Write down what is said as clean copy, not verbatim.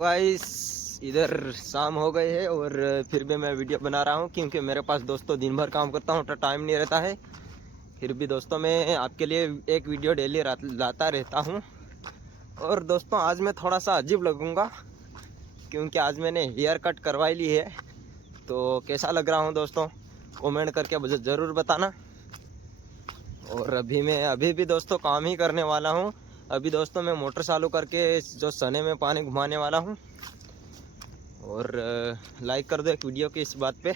Guys इधर शाम हो गई है और फिर भी मैं वीडियो बना रहा हूँ क्योंकि मेरे पास दोस्तों दिन भर काम करता हूँ तो टाइम नहीं रहता है। फिर भी दोस्तों मैं आपके लिए एक वीडियो डेली लाता रहता हूँ। और दोस्तों आज मैं थोड़ा सा अजीब लगूंगा क्योंकि आज मैंने हेयर कट करवाई ली है। तो कैसा लग रहा हूँ दोस्तों कमेंट करके मुझे ज़रूर बताना। और अभी भी दोस्तों काम ही करने वाला हूँ। अभी दोस्तों मैं मोटर चालू करके जो सने में पानी घुमाने वाला हूँ। और लाइक कर दो एक वीडियो की इस बात पे।